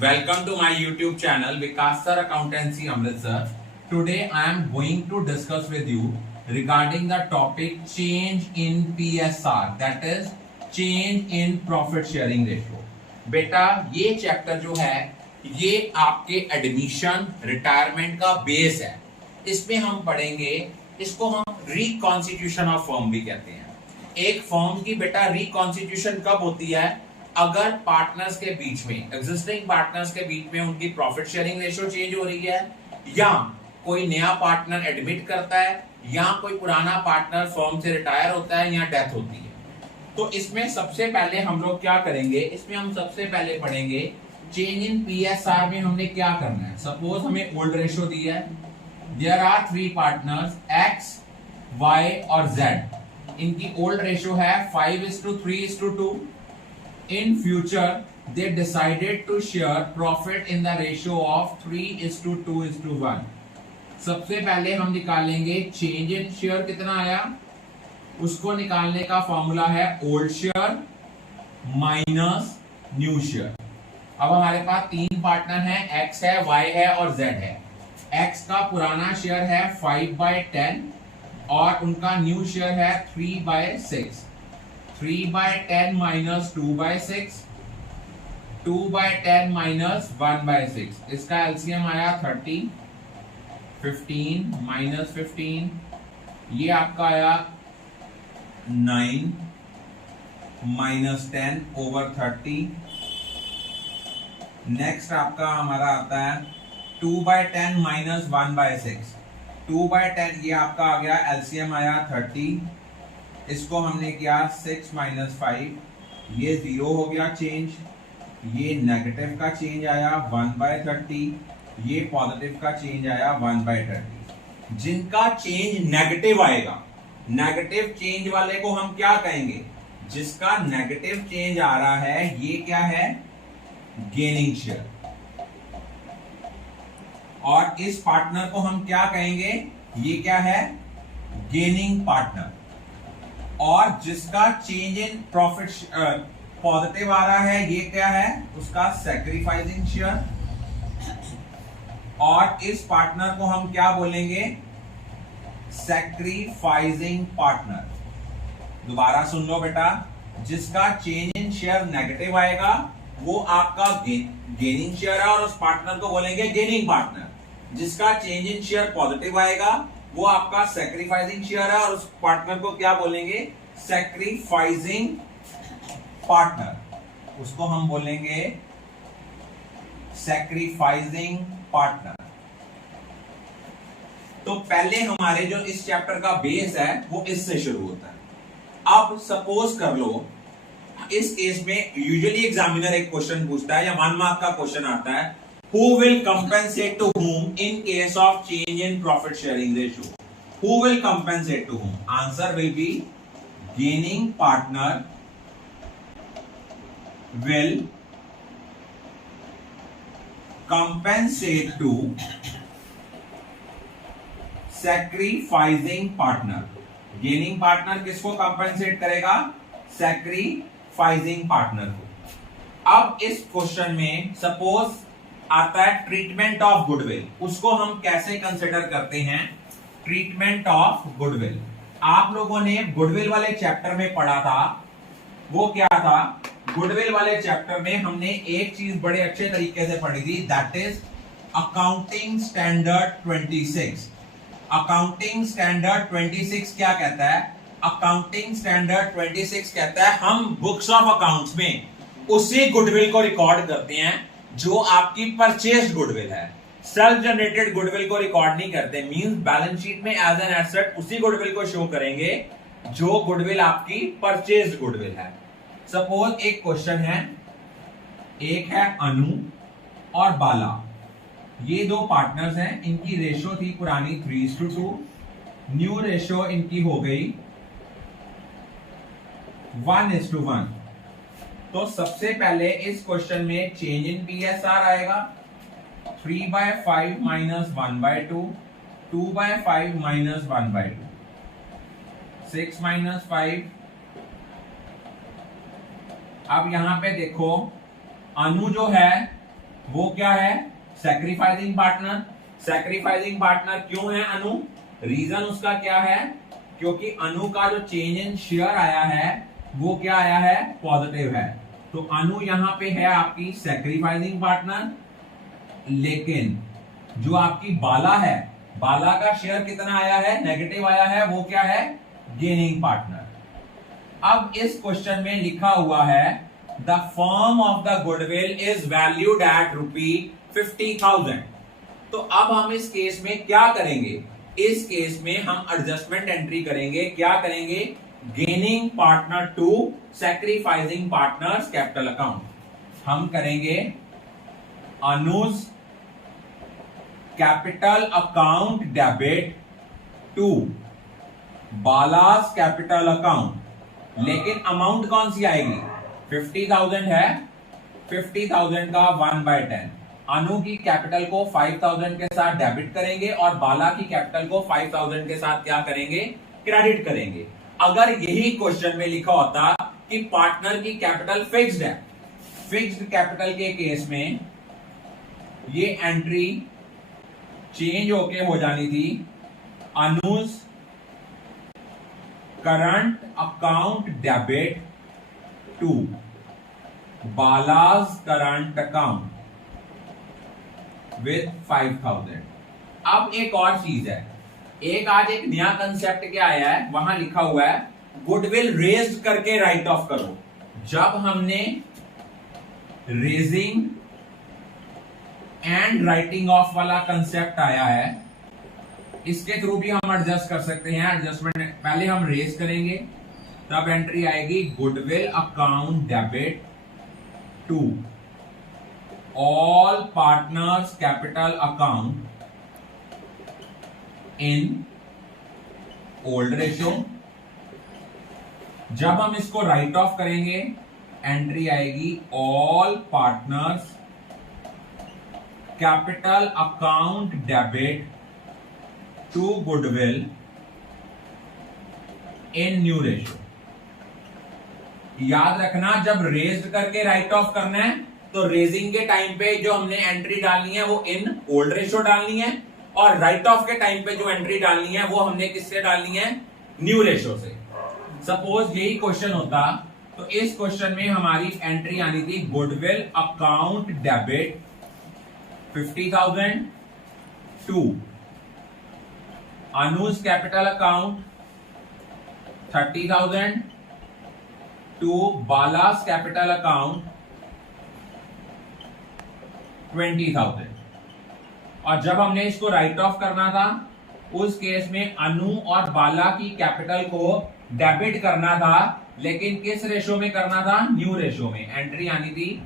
Welcome to my YouTube channel Vikas Sir Accountancy Amritsar. Today I am going to discuss with you regarding the topic change in PSR, that is change in profit sharing ratio. बेटा ये chapter जो है ये आपके admission retirement का base है. इसमें हम पढ़ेंगे, इसको हम रिकॉन्स्टिट्यूशन ऑफ फर्म भी कहते हैं. एक फर्म की बेटा रिकॉन्स्टिट्यूशन कब होती है? अगर पार्टनर्स के बीच में, एग्जिस्टिंग पार्टनर्स के बीच में उनकी प्रॉफिट शेयरिंग रेशियो चेंज हो रही है, या कोई नया पार्टनर एडमिट करता है, या कोई पुराना पार्टनर फर्म से रिटायर होता है, या डेथ होती है. तो इसमें सबसे पहले हम लोग क्या करेंगे, इसमें हम सबसे पहले पढ़ेंगे चेंज इन पीएसआर में हमने क्या करना है. सपोज हमें ओल्ड रेशियो दी है, there are three partners X, Y और जेड. इनकी ओल्ड रेशियो है 5:3:2. In future, they decided to share profit in the ratio of 3:2:1. सबसे पहले हम निकालेंगे चेंज इन शेयर कितना आया, उसको निकालने का फॉर्मूला है old share minus new share. अब हमारे पास तीन पार्टनर हैं, एक्स है, वाई है और जेड है. एक्स का पुराना शेयर है 5/10 और उनका न्यू शेयर है 3/6. 3/10 minus 2/6, 2/10 minus 1/6. इसका एलसीएम आया 30. 15 minus 15, ये आपका आया 9 minus 10 over 30. नेक्स्ट आपका हमारा आता है 2/10 minus 1/6. 2/10 ये आपका आ गया, एलसीएम आया 30. इसको हमने किया 6 minus 5, ये 0 हो गया चेंज. ये नेगेटिव का चेंज आया 1/30, ये पॉजिटिव का चेंज आया 1/30. जिनका चेंज नेगेटिव आएगा, नेगेटिव चेंज वाले को हम क्या कहेंगे? जिसका नेगेटिव चेंज आ रहा है ये क्या है? Gaining share. और इस पार्टनर को हम क्या कहेंगे? ये क्या है? Gaining partner. और जिसका चेंज इन प्रॉफिट पॉजिटिव आ रहा है ये क्या है? उसका सैक्रिफाइसिंग शेयर. और इस पार्टनर को हम क्या बोलेंगे? Sacrificing partner. दोबारा सुन लो बेटा, जिसका चेंज इन शेयर नेगेटिव आएगा वो आपका गेनिंग शेयर है और उस पार्टनर को बोलेंगे गेनिंग पार्टनर. जिसका चेंज इन शेयर पॉजिटिव आएगा वो आपका सैक्रिफाइसिंग शेयर है और उस पार्टनर को क्या बोलेंगे? Sacrificing partner. उसको हम बोलेंगे सैक्रिफाइसिंग पार्टनर. तो पहले हमारे जो इस चैप्टर का बेस है वो इससे शुरू होता है. अब सपोज कर लो, इस केस में यूजुअली एग्जामिनर एक क्वेश्चन पूछता है या 1 मार्क का क्वेश्चन आता है, Who will compensate to whom in case of change in profit sharing ratio? Who will compensate to whom? Answer will be gaining partner will compensate to sacrificing partner. Gaining partner किसको compensate करेगा? Sacrificing partner को. अब इस question में suppose आता है treatment of goodwill. उसको हम कैसे कंसिडर करते हैं? ट्रीटमेंट ऑफ गुडविल आप लोगों ने गुडविल वाले चैप्टर में पढ़ा था. वो क्या था? गुडविल वाले चैप्टर में हमने एक चीज बड़े अच्छे तरीके से पढ़ी थी, that is accounting standard 26. Accounting standard 26 क्या कहता है? अकाउंटिंग स्टैंडर्ड 26 कहता है हम बुक्स ऑफ अकाउंट्स में उसी गुडविल को रिकॉर्ड करते हैं जो आपकी परचेज गुडविल है. सेल्फ जनरेटेड गुडविल को रिकॉर्ड नहीं करते. मींस बैलेंस शीट में एज एन एसेट उसी गुडविल को शो करेंगे जो गुडविल आपकी परचेज गुडविल है. सपोज एक क्वेश्चन है, एक है अनु और बाला, ये दो पार्टनर्स हैं. इनकी रेशियो थी पुरानी 3:2, न्यू रेशियो इनकी हो गई 1:1. तो सबसे पहले इस क्वेश्चन में चेंज इन पीएसआर आएगा 3/5 minus 1/2, 2/5 minus 1/2, 6 minus 5. अब यहां पे देखो, अनु जो है वो क्या है? Sacrificing partner. सैक्रिफाइसिंग पार्टनर क्यों है अनु? रीजन उसका क्या है? क्योंकि अनु का जो चेंज इन शेयर आया है वो क्या आया है? पॉजिटिव है। तो अनु यहां पे है आपकी सैक्रिफाइसिंग पार्टनर, लेकिन जो आपकी बाला है, बाला का शेयर कितना आया है? नेगेटिव आया है। वो क्या है? Gaining partner. अब इस क्वेश्चन में लिखा हुआ है the firm of the goodwill is valued at ₹50,000। तो अब हम इस केस में क्या करेंगे? इस केस में हम एडजस्टमेंट एंट्री करेंगे। क्या करेंगे? Gaining partner to sacrificing partners capital account. हम करेंगे Anuj capital account debit to Balas capital account, लेकिन अमाउंट कौन सी आएगी? 50,000 है। 50,000 का 1/10 अनु की कैपिटल को 5,000 के साथ डेबिट करेंगे और बाला की कैपिटल को 5,000 के साथ क्या करेंगे? क्रेडिट करेंगे। अगर यही क्वेश्चन में लिखा होता कि पार्टनर की कैपिटल फिक्स्ड है, फिक्स्ड कैपिटल के केस में ये एंट्री चेंज होके हो जानी थी Anuj current account debit to Balas current account with 5,000। अब एक और चीज है, एक आज एक नया कंसेप्ट क्या आया है, वहां लिखा हुआ है गुडविल रेज्ड करके राइट ऑफ करो। जब हमने रेजिंग एंड राइटिंग ऑफ वाला कंसेप्ट आया है, इसके थ्रू भी हम एडजस्ट कर सकते हैं। एडजस्टमेंट पहले हम रेज करेंगे, तब एंट्री आएगी goodwill account debit to all partners capital account in old ratio. जब हम इसको राइट ऑफ करेंगे, एंट्री आएगी all partners capital account debit to goodwill in new ratio. याद रखना, जब रेज्ड करके राइट ऑफ करना है तो रेजिंग के टाइम पे जो हमने एंट्री डालनी है वो इन ओल्ड रेशियो डालनी है, और राइट ऑफ के टाइम पे जो एंट्री डालनी है वो हमने किससे डालनी है? न्यू रेशियो से। सपोज यही क्वेश्चन होता तो इस क्वेश्चन में हमारी एंट्री आनी थी goodwill account debit 50,000 to Anuj capital account 30,000 to Balas capital account 20,000। और जब हमने इसको राइट ऑफ करना था उस केस में अनु और बाला की कैपिटल को डेबिट करना था, लेकिन किस रेशो में करना था? न्यू रेशो में। एंट्री आनी थी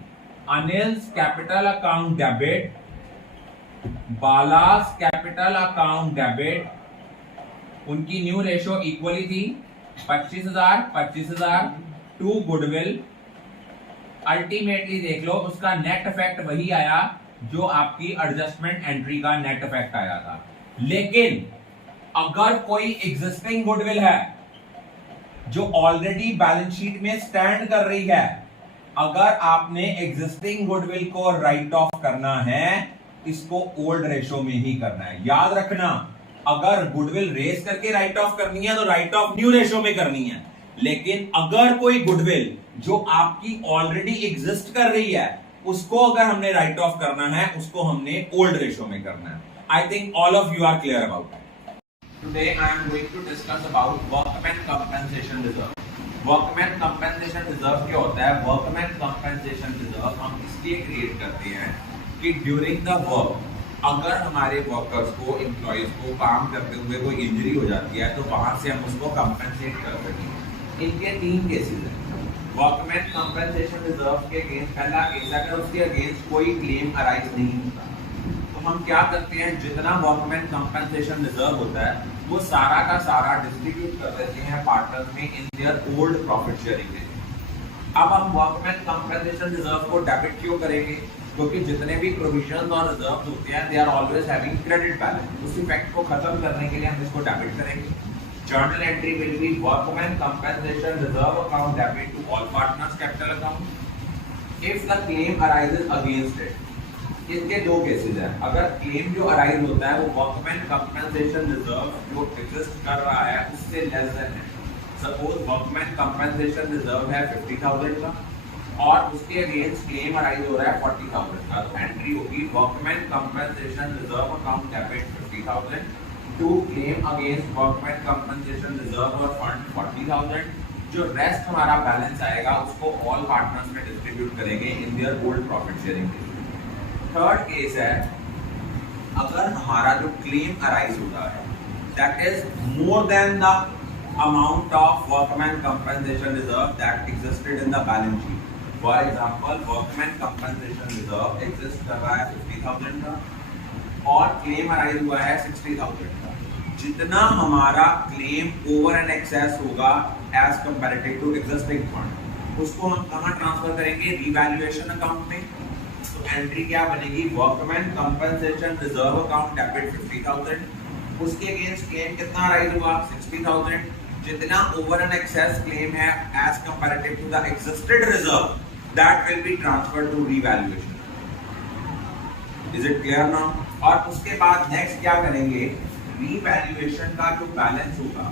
Anil's capital account debit बालास capital account debit. उनकी न्यू रेशो इक्वली थी 25,000 टू गुडविल। अल्टीमेटली देख लो उसका नेट इफेक्ट वही आया जो आपकी एडजस्टमेंट एंट्री का नेट इफेक्ट आया था। लेकिन अगर कोई एग्जिस्टिंग गुडविल है जो ऑलरेडी बैलेंस शीट में स्टैंड कर रही है, अगर आपने एग्जिस्टिंग गुडविल को राइट ऑफ करना है, इसको ओल्ड रेशो में ही करना है। याद रखना, अगर गुडविल रेज करके राइट ऑफ करनी है तो राइट ऑफ न्यू रेशो में करनी है, लेकिन अगर कोई गुडविल जो आपकी ऑलरेडी एग्जिस्ट कर रही है उसको अगर हमने राइट ऑफ करना है, उसको हमने ओल्ड रेशो में करना है। I think all of you are clear about it. Today I am going to discuss about workman compensation reserve. Workman compensation reserve क्या होता है? वर्कमैन कंपनसेशन रिजर्व हम इसलिए क्रिएट करते हैं कि ड्यूरिंग द वर्क अगर हमारे वर्कर्स को, एम्प्लॉइज को काम करते हुए कोई इंजरी हो जाती है तो वहां से हम उसको कंपनसेट कर सकें। इनके 3 केसेस हैं। वर्कमैन कंपनसेशन रिजर्व के अगेंस्ट पहला केस, अगर उसके अगेंस्ट कोई क्लेम अराइज नहीं होता तो हम क्या करते हैं, जितना वर्कमैन कंपनसेशन रिजर्व होता है वो सारा का सारा डिस्ट्रीब्यूट कर देते हैं पार्टनर्स में in their old profit sharing. अब हम वर्कमैन कंपनसेशन रिजर्व को डेबिट क्यों करेंगे? क्योंकि जितने भी प्रोविजन और रिजर्व होते हैं they are always having credit balance. उस इफेक्ट को खत्म करने के लिए हम इसको डेबिट करेंगे। Journal entry will be workman compensation reserve account debit to all partners capital account. If the claim arises against it, इसके दो केसेस हैं। अगर क्लेम जो अराइज होता है वो वर्कमैन कंपनसेशन रिजर्व जो एग्जिस्ट कर रहा है उससे लेस देन है। सपोज वर्कमैन कंपनसेशन रिजर्व है 50,000 का और उसके अगेंस्ट क्लेम अराइज हो रहा है 40,000 का, तो एंट्री होगी workman compensation reserve account debit 50,000 to claim against workman compensation reserve और फंड 40,000। जो रेस्ट हमारा बैलेंस आएगा उसको ऑल पार्टनर्स में डिस्ट्रीब्यूट करेंगे इन their old profit sharing. Third case है अगर हमारा जो क्लेम अराइज होता है that is more than the amount of workman compensation reserve that existed in the balance sheet. For example workman compensation reserve exist कर रहा है 50,000 का और क्लेम अराइज हुआ है 60,000 का। जितना हमारा क्लेम ओवर एंड एक्सेस होगा as comparative to existing fund उसको हम कहां ट्रांसफर करेंगे, रिवैल्यूएशन अकाउंट में। तो एंट्री क्या बनेगी, workman compensation reserve account debit 50,000, उसके अगेंस्ट क्लेम कितना अराइज हुआ 60,000। जितना ओवर एंड एक्सेस क्लेम है as comparative to the existed reserve that will be transferred to revaluation. Is it clear now? और उसके बाद नेक्स्ट क्या करेंगे, रिवैल्यूएशन का जो बैलेंस होगा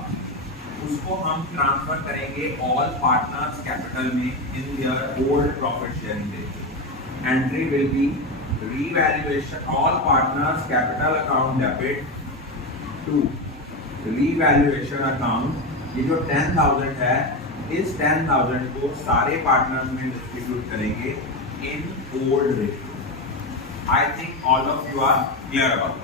उसको हम ट्रांसफर करेंगे ऑल पार्टनर्स कैपिटल में in their old profit sharing ratio. Entry will be revaluation all partners capital account debit to revaluation account. ये जो 10,000 है इस 10,000 को सारे पार्टनर्स में डिस्ट्रीब्यूट करेंगे in old ratio. I think all of you are clear about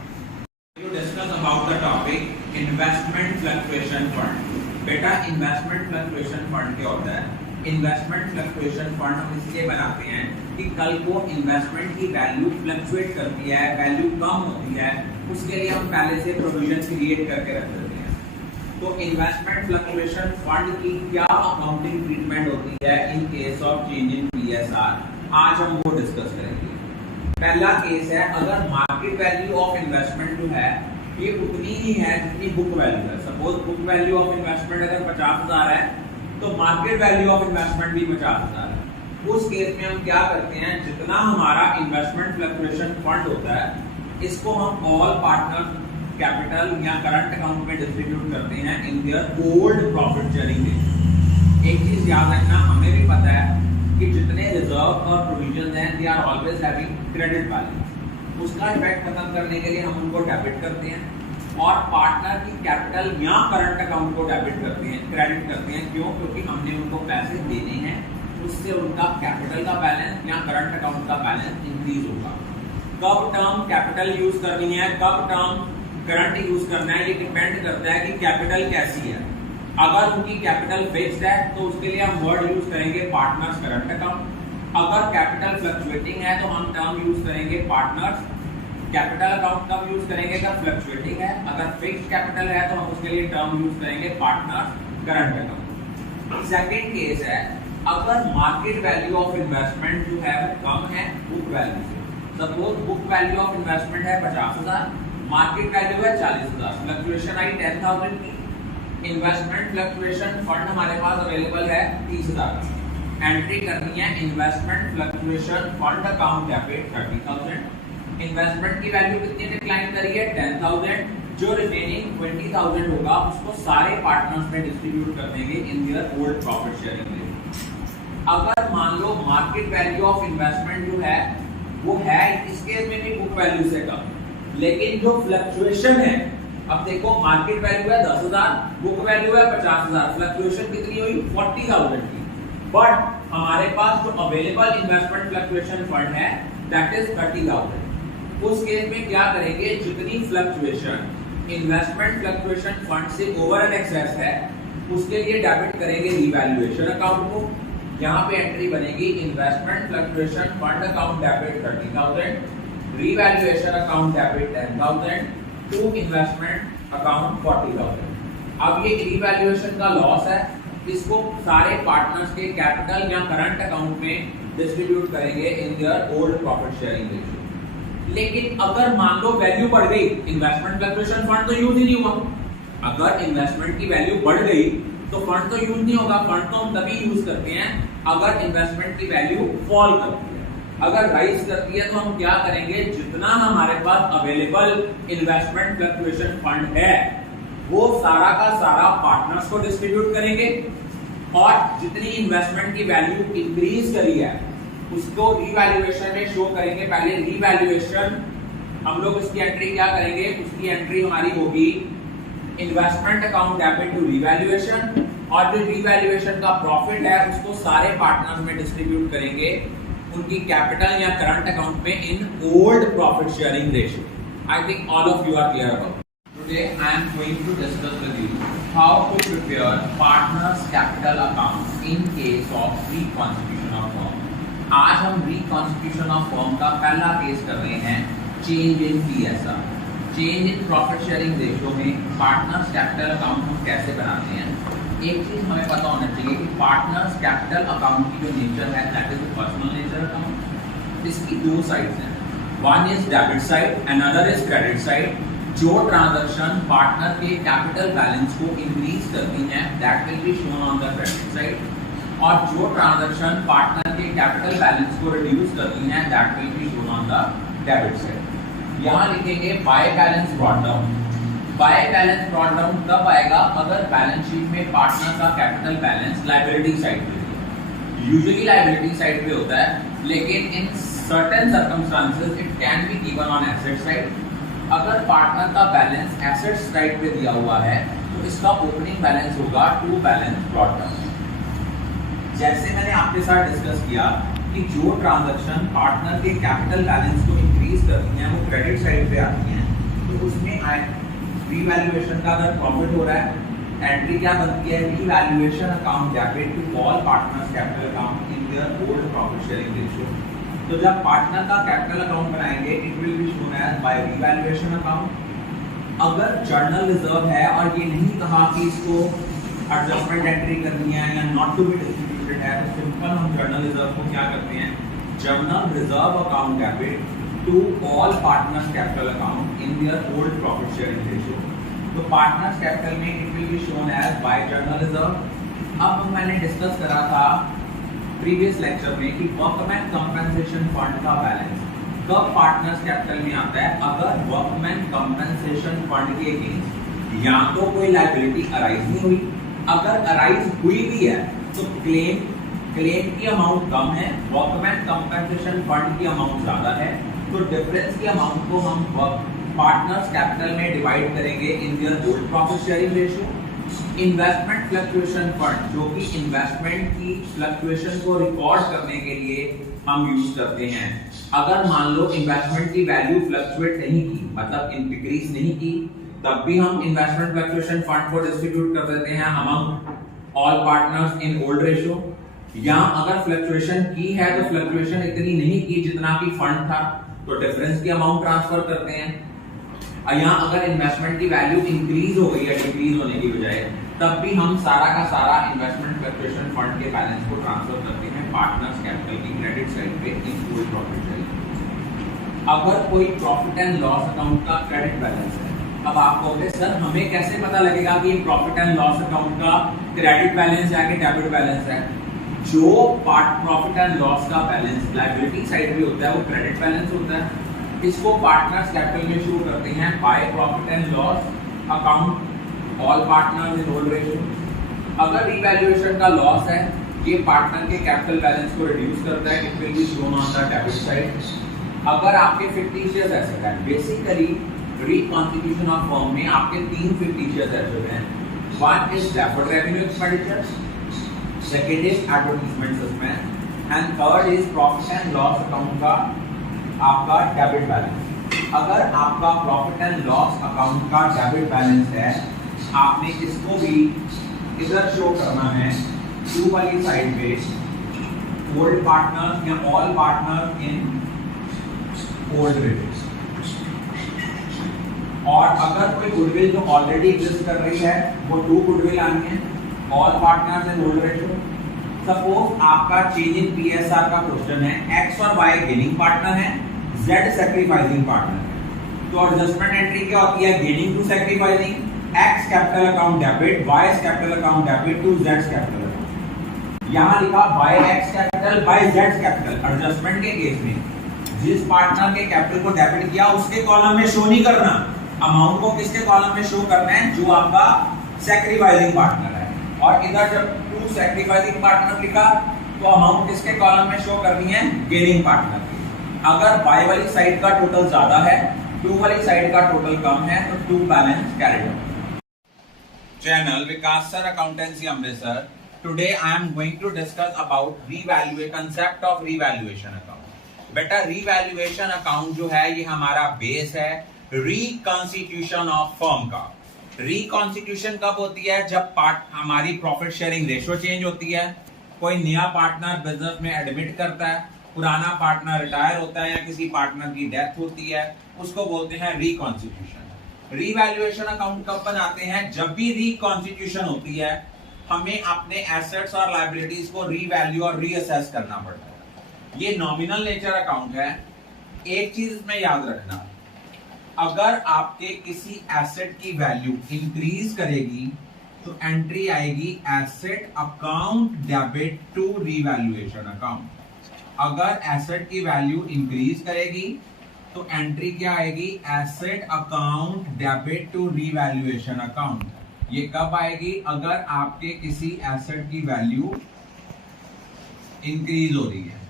it. You discuss about the topic investment fluctuation fund. बेटा investment fluctuation fund क्या होता है? इन्वेस्टमेंट फ्लक्चुएशन फंड हम इसलिए बनाते हैं कि कल को इन्वेस्टमेंट की वैल्यू फ्लक्चुएट करती है, वैल्यू कम होती है, उसके लिए हम पहले से प्रोविजन क्रिएट करके रख देते हैं। तो इन्वेस्टमेंट फ्लक्चुएशन फंड की क्या अकाउंटिंग ट्रीटमेंट होती है in case of change in PSR, आज हम वो डिस्कस करेंगे। पहला केस है अगर मार्केट वैल्यू ऑफ इन्वेस्टमेंट जो है ये उतनी ही है जितनी बुक वैल्यू है। Suppose book value of investment अगर 50,000 है तो मार्केट वैल्यू ऑफ इन्वेस्टमेंट भी 50,000 है। उस केस में हम क्या करते हैं, जितना हमारा इन्वेस्टमेंट फ्लक्चुएशन फंड होता है इसको हम ऑल पार्टनर कैपिटल या करंट अकाउंट में डिस्ट्रीब्यूट करते हैं इन their old profit sharing ratio. एक चीज याद रखना, हमें भी पता है कि जितने रिजर्व और प्रोविजन हैं they are always having credit balance, उसका इफेक्ट खत्म करने के लिए हम उनको डेबिट करते हैं और पार्टनर की कैपिटल या करंट अकाउंट को डेबिट करते हैं, क्रेडिट करते हैं। क्यों? क्योंकि हमने उनको पैसे देने हैं, उससे उनका कैपिटल का बैलेंस या करंट अकाउंट का बैलेंस इंक्रीज होगा। कब टर्म कैपिटल यूज करनी है, कब टर्म करंट यूज करना है, ये डिपेंड करता है कि कैपिटल कैसी है। अगर उनकी कैपिटल फिक्स्ड है तो उसके लिए हम वर्ड यूज करेंगे पार्टनर्स करंट अकाउंट। अगर कैपिटल फ्लक्चुएटिंग है तो हम टर्म यूज करेंगे पार्टनर्स कैपिटल अकाउंट। कब यूज करेंगे जब फ्लक्चुएटिंग है। अगर फिक्स्ड कैपिटल है तो हम उसके लिए टर्म यूज करेंगे partners current account. Second case है अगर मार्केट वैल्यू ऑफ इन्वेस्टमेंट जो है वो कम है बुक वैल्यू से। Suppose book value of investment है 50,000, मार्केट वैल्यू है 40,000, फ्लक्चुएशन आई 10,000 की। इन्वेस्टमेंट फ्लक्चुएशन फंड हमारे पास अवेलेबल है 30,000। एंट्री करनी है investment fluctuation fund account debit 30,000। Investment की वैल्यू कितनी डिक्लाइन करी है 10,000। जो रिमेनिंग 20,000 होगा उसको सारे पार्टनर्स में डिस्ट्रीब्यूट कर देंगे इन their old profit sharing ratio. अगर मान लो मार्केट वैल्यू ऑफ इन्वेस्टमेंट जो है वो है इस केस में भी बुक वैल्यू से कम, लेकिन जो फ्लक्चुएशन है, अब देखो मार्केट वैल्यू है 10,000, बुक वैल्यू है 50,000, फ्लक्चुएशन कितनी हुई 40,000 की। बट हमारे पास जो अवेलेबल इन्वेस्टमेंट फ्लक्चुएशन फंड है दैट इज 30,000। उस केस में क्या करेंगे, जितनी फ्लक्चुएशन इन्वेस्टमेंट फ्लक्चुएशन फंड से ओवर एंड एक्सेस है उसके लिए डेबिट करेंगे रिवैल्यूएशन अकाउंट को। यहाँ पे एंट्री बनेगी investment fluctuation fund account debit 30,000, revaluation account debit 10,000 to investment account 40,000। अब ये रिवैल्यूएशन का लॉस है, इसको सारे पार्टनर्स के कैपिटल या करंट अकाउंट में डिस्ट्रीब्यूट करेंगे इन their old profit sharing ratio. लेकिन अगर मान लो वैल्यू बढ़ गई, इन्वेस्टमेंट फ्लक्चुएशन फंड तो यूज ही नहीं हुआ। अगर इन्वेस्टमेंट की वैल्यू बढ़ गई तो फंड तो यूज नहीं होगा। फंड तो हम तभी यूज करते हैं अगर इन्वेस्टमेंट की वैल्यू फॉल करती है। अगर राइज करती है तो हम क्या करेंगे, जितना हमारे पास अवेलेबल इन्वेस्टमेंट फ्लक्चुएशन फंड है वो सारा का सारा पार्टनर्स को डिस्ट्रीब्यूट करेंगे, और जितनी इन्वेस्टमेंट की वैल्यू इंक्रीज करी है उसको रीवैल्यूएशन में शो करेंगे। पहले रीवैल्यूएशन हम लोग इसकी एंट्री क्या करेंगे, उसकी एंट्री हमारी होगी investment account debit to revaluation, और जो रीवैल्यूएशन का प्रॉफिट है उसको सारे पार्टनर्स में डिस्ट्रीब्यूट करेंगे उनकी कैपिटल या करंट अकाउंट में in old profit sharing ratio. I think all of you are clear about. Today I am going to discuss with you how to prepare partners capital account in case of reconstitution of firm। आज हम reconstitution of firm का पहला case कर रहे हैं, change in PSR, change in profit sharing ratio में partners capital account हम कैसे बनाते हैं। एक चीज हमें पता होना चाहिए कि पार्टनर्स कैपिटल अकाउंट की जो नेचर है that is personal nature account. इसकी दो साइड्स हैं, one is debit side and other is credit side. जो ट्रांजैक्शन पार्टनर के कैपिटल बैलेंस को इंक्रीज करती हैं that will be shown on the credit side, और जो ट्रांजैक्शन पार्टनर के कैपिटल बैलेंस को रिड्यूस करती हैं that will be shown on the debit side. यहाँ लिखेंगे by balance brought down. By balance brought down तब आएगा अगर बैलेंस शीट में पार्टनर का कैपिटल बैलेंस लायबिलिटी साइड पे है। यूजुअली लायबिलिटी साइड पे होता है, लेकिन in certain circumstances it can be given on asset side. अगर पार्टनर का बैलेंस एसेट साइड पे दिया हुआ है तो इसका ओपनिंग बैलेंस होगा टू बैलेंस ब्रॉट डाउन। जैसे मैंने आपके साथ डिस्कस किया कि जो ट्रांजैक्शन पार्टनर के कैपिटल बैलेंस को इंक्रीज करती हैं वो क्रेडिट साइड पे आती हैं, तो उसमें रीवैल्यूएशन का अगर प्रॉफिट हो रहा है एंट्री क्या बनती है, revaluation account debit to all partners capital account in their old profit sharing ratio. तो जब पार्टनर का कैपिटल अकाउंट बनाएंगे it will be shown as by revaluation account. अगर जर्नल रिजर्व है और ये नहीं कहा कि इसको एडजस्टमेंट एंट्री करनी है या नॉट टू बी डिस्ट्रीब्यूटेड है, तो सिंपल हम जर्नल रिजर्व को क्या करते हैं, journal reserve account debit to all partners capital account in their old profit sharing ratio। तो partners capital में it will be shown as by journal reserve। अब मैंने डिस्कस करा था प्रीवियस लेक्चर में कि वर्कमैन कंपनसेशन फंड का balance कब पार्टनर्स कैपिटल में आता है, अगर वर्कमैन कंपनसेशन फंड के अगेंस्ट या तो कोई लायबिलिटी अराइज नहीं हुई, अगर अराइज हुई भी है तो क्लेम की अमाउंट कम है, वर्कमैन कंपनसेशन फंड की अमाउंट ज्यादा है, तो डिफरेंस की अमाउंट को हम पार्टनर्स कैपिटल में डिवाइड करेंगे इन their old profit sharing ratio. Investment fluctuation fund जो कि इन्वेस्टमेंट की फ्लक्चुएशन को रिकॉर्ड करने के लिए हम यूज करते हैं। अगर मान लो इन्वेस्टमेंट की वैल्यू फ्लक्चुएट नहीं की, मतलब इंक्रीज नहीं की, तब भी हम इन्वेस्टमेंट फ्लक्चुएशन फंड को डिस्ट्रीब्यूट कर देते हैं among all partners in old ratio. या अगर फ्लक्चुएशन की है तो फ्लक्चुएशन इतनी नहीं की जितना कि फंड था, तो डिफरेंस की अमाउंट ट्रांसफर करते हैं। यहाँ अगर इन्वेस्टमेंट की वैल्यू इंक्रीज हो गई है डिक्रीज होने की बजाय, तब भी हम सारा का सारा इन्वेस्टमेंट फ्लक्चुएशन फंड के बैलेंस को ट्रांसफर करते हैं पार्टनर्स कैपिटल की क्रेडिट साइड पे इन फुल प्रॉफिट साइड। अगर कोई प्रॉफिट एंड लॉस अकाउंट का क्रेडिट बैलेंस है, अब आप कहोगे सर हमें कैसे पता लगेगा कि प्रॉफिट एंड लॉस अकाउंट का क्रेडिट बैलेंस है कि डेबिट बैलेंस है। जो प्रॉफिट एंड लॉस का बैलेंस लायबिलिटी साइड पे होता है वो क्रेडिट बैलेंस होता है। इसको पार्टनर्स कैपिटल में शुरू करते हैं by profit and loss account all partners in old ratio. अगर रीवैल्यूएशन का लॉस है ये पार्टनर के कैपिटल बैलेंस को रिड्यूस करता है, it will be shown on the debit side. अगर आपके फिक्टिशियस एसेट है, बेसिकली रिकॉन्स्टिट्यूशन ऑफ फर्म में आपके तीन फिक्टिशियस एसेट हैं, one is deferred revenue expenditure, second is advertisement suspense and third is profit and loss account का आपका debit balance. अगर आपका प्रॉफिट एंड लॉस अकाउंट का डेबिट बैलेंस है, आपने इसको भी इधर शो करना है टू वाली साइड पे, ओल्ड पार्टनर्स या all partners in old ratio. और अगर कोई गुडविल जो ऑलरेडी एग्जिस्ट कर रही है वो टू गुडविल आनी है, all partners in old ratio. Suppose आपका चेंज इन पीएसआर का क्वेश्चन है, एक्स और वाई गेनिंग पार्टनर है, जेड सैक्रिफाइसिंग पार्टनर है, तो एडजस्टमेंट एंट्री क्या होती है, gaining to sacrificing, X capital account debit, Y capital account debit to Z capital account. यहाँ लिखा by X capital by Z capital. Adjustment के केस में जिस पार्टनर के कैपिटल को डेबिट किया उसके कॉलम में शो नहीं करना, अमाउंट को किसके कॉलम में शो करना है, जो आपका सैक्रिफाइसिंग पार्टनर है। और इधर जब टू सैक्रिफाइसिंग पार्टनर लिखा तो अमाउंट किसके कॉलम में शो करनी है, गेनिंग पार्टनर की। अगर बाय वाली साइड का टोटल ज्यादा है, टू वाली साइड का टोटल कम है, तो टू बैलेंस कैरिड होगा। Channel Vikas Sir Accountancy Amritsar. Today I am going to discuss about concept of revaluation account. बेटा revaluation account जो है ये हमारा बेस है रिकॉन्स्टिट्यूशन ऑफ फर्म का। रिकॉन्स्टिट्यूशन कब होती है, जब हमारी प्रॉफिट शेयरिंग रेशो चेंज होती है, कोई नया पार्टनर बिजनेस में एडमिट करता है, पुराना पार्टनर रिटायर होता है या किसी पार्टनर की डेथ होती है, उसको बोलते हैं रिकॉन्स्टिट्यूशन। रीवैल्यूएशन अकाउंट कब बनाते हैं, जब भी रिकॉन्स्टिट्यूशन होती है हमें अपने एसेट्स और लायबिलिटीज को रीवैल्यू और रीअसेस करना पड़ता है। ये नॉमिनल नेचर अकाउंट है। एक चीज इसमें याद रखना, अगर आपके किसी एसेट की वैल्यू इंक्रीज करेगी तो एंट्री आएगी asset account debit to revaluation account. अगर एसेट की वैल्यू इंक्रीज करेगी तो एंट्री क्या आएगी, asset account debit to revaluation account. ये कब आएगी, अगर आपके किसी एसेट की वैल्यू इंक्रीज हो रही है।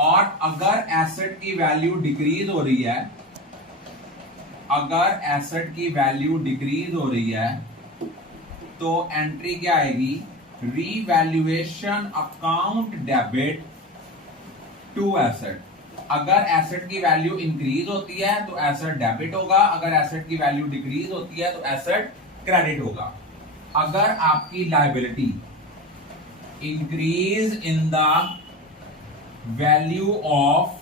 और अगर एसेट की वैल्यू डिक्रीज हो रही है, अगर एसेट की वैल्यू डिक्रीज हो रही है तो एंट्री क्या आएगी, revaluation account debit to asset. अगर एसेट की वैल्यू इंक्रीज होती है तो एसेट डेबिट होगा, अगर एसेट की वैल्यू डिक्रीज होती है तो एसेट क्रेडिट होगा। अगर आपकी liability increase in the value of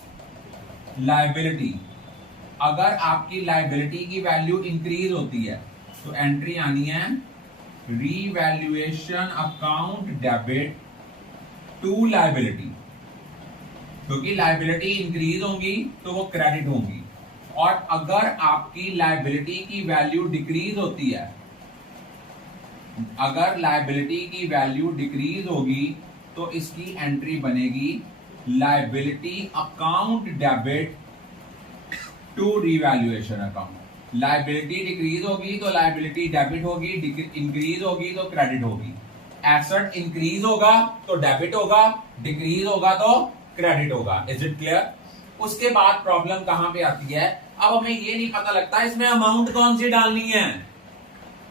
liability, अगर आपकी लायबिलिटी की वैल्यू इंक्रीज होती है तो एंट्री आनी है revaluation account debit to liability, क्योंकि लायबिलिटी इंक्रीज होंगी तो वो क्रेडिट होंगी। और अगर आपकी लायबिलिटी की वैल्यू डिक्रीज होती है, अगर लायबिलिटी की वैल्यू डिक्रीज होगी तो इसकी एंट्री बनेगी liability account debit to revaluation account. Liability decrease होगी तो लायबिलिटी डेबिट होगी, इंक्रीज होगी तो क्रेडिट होगी। एसेट इंक्रीज होगा तो डेबिट होगा, डिक्रीज होगा तो क्रेडिट होगा। Is it clear? उसके बाद प्रॉब्लम कहां पे आती है, अब हमें ये नहीं पता लगता इसमें अमाउंट कौन सी डालनी है।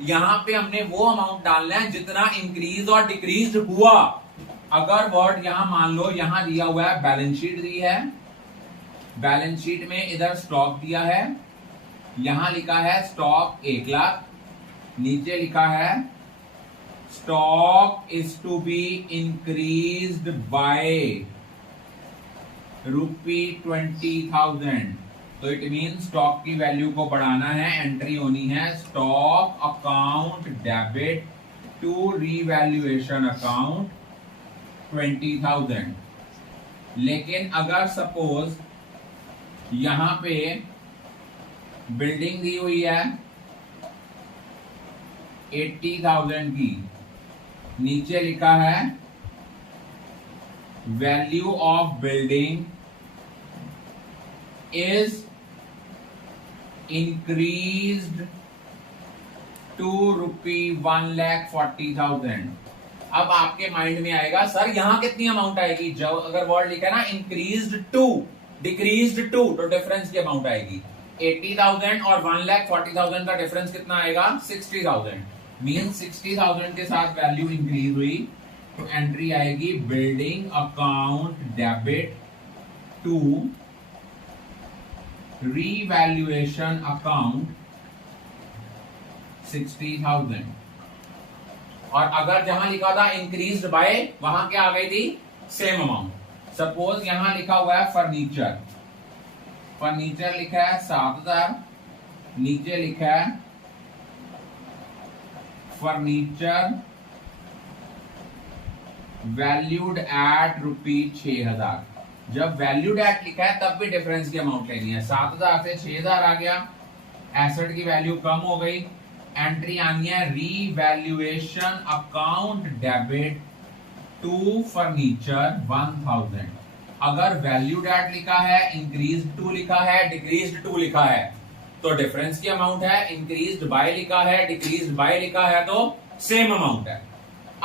यहां पे हमने वो अमाउंट डालना है जितना इंक्रीज और डिक्रीज हुआ। अगर वर्ड यहां मान लो यहां दिया हुआ है, बैलेंस शीट दी है, बैलेंस शीट में इधर स्टॉक दिया है, यहां लिखा है स्टॉक 1 लाख, नीचे लिखा है stock is to be increased by ₹20,000, तो इट मीन स्टॉक की वैल्यू को बढ़ाना है। एंट्री होनी है stock account debit to revaluation account 20,000। लेकिन अगर सपोज यहां पे बिल्डिंग दी हुई है 80,000 की, नीचे लिखा है value of building is increased to ₹1,40,000। अब आपके माइंड में आएगा सर यहां कितनी अमाउंट आएगी, जब अगर वर्ड लिखा है ना इंक्रीज्ड टू डिक्रीज्ड टू तो डिफरेंस की अमाउंट आएगी 80,000 और 1,40,000 का डिफरेंस कितना आएगा 60,000। मीन 60,000 के साथ वैल्यू इंक्रीज हुई तो एंट्री आएगी building account debit to revaluation account 60,000। और अगर जहां लिखा था इंक्रीज्ड बाय, वहां क्या आ गई थी सेम अमाउंट। सपोज यहां लिखा हुआ है फर्नीचर, फर्नीचर लिखा है 7,000, नीचे लिखा है फर्नीचर वैल्यूड एट ₹6,000। जब वैल्यूड एट लिखा है तब भी डिफरेंस की अमाउंट लेनी है। 7,000 से 6,000 आ गया, एसेट की वैल्यू कम हो गई, एंट्री आनी है revaluation account debit to furniture 1000। अगर वैल्यूड एट लिखा है, इंक्रीज टू लिखा है, डिक्रीज टू लिखा है तो डिफरेंस की अमाउंट है, इंक्रीज बाय लिखा है, डिक्रीज बाय लिखा है तो सेम अमाउंट है।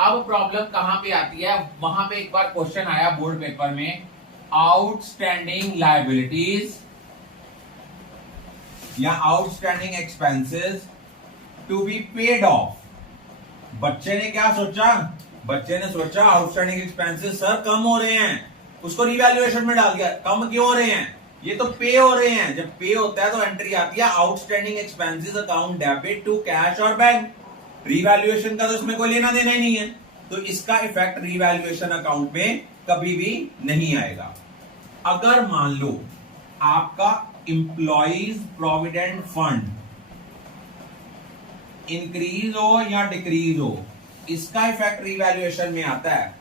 अब प्रॉब्लम कहां पे आती है, वहां पे एक बार क्वेश्चन आया बोर्ड पेपर में, आउटस्टैंडिंग लायबिलिटीज या outstanding expenses to be paid off. बच्चे ने क्या सोचा, बच्चे ने सोचा आउटस्टैंडिंग एक्सपेंसेस सर कम हो रहे हैं, उसको रिवैल्यूएशन में डाल दिया, कम क्यों हो रहे हैं, ये तो पे हो रहे हैं। जब पे होता है तो एंट्री आती है outstanding expenses account debit to cash और बैंक। रिवैल्यूएशन का तो इसमें कोई लेना देना ही नहीं है, तो इसका इफेक्ट रिवैल्यूएशन अकाउंट में कभी भी नहीं आएगा। अगर मान लो आपका इंप्लॉइज प्रोविडेंट फंड इंक्रीज हो या डिक्रीज हो, इसका इफेक्ट रिवैल्यूएशन में आता है।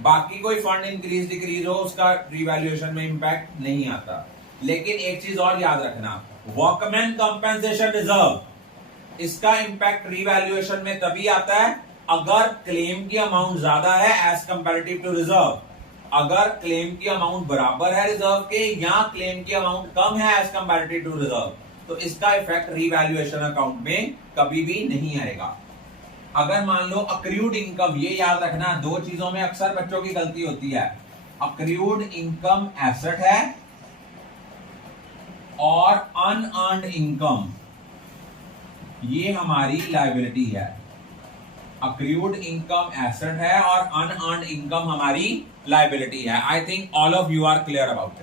बाकी कोई फंड इंक्रीज डिक्रीज हो उसका रिवैल्यूएशन में इंपैक्ट नहीं आता। लेकिन एक चीज और याद रखना, वर्कमैन कंपेंसेशन रिजर्व, इसका इंपैक्ट रिवैल्यूएशन में तभी आता है अगर क्लेम की अमाउंट ज्यादा है एज कंपैरेटिव टू रिजर्व। अगर क्लेम की अमाउंट बराबर है रिजर्व के या क्लेम की अमाउंट कम है एज कंपैरेटिव टू रिजर्व, तो इसका इफेक्ट रिवैल्यूएशन अकाउंट में कभी भी नहीं आएगा। अगर मान लो अक्रूड इनकम, ये याद रखना, दो चीजों में अक्सर बच्चों की गलती होती है, अक्रूड इनकम एसेट है और अनअर्न्ड इनकम ये हमारी लायबिलिटी है। अक्रूड इनकम एसेट है और अनअर्न्ड इनकम हमारी लायबिलिटी है। I think all of you are clear about it.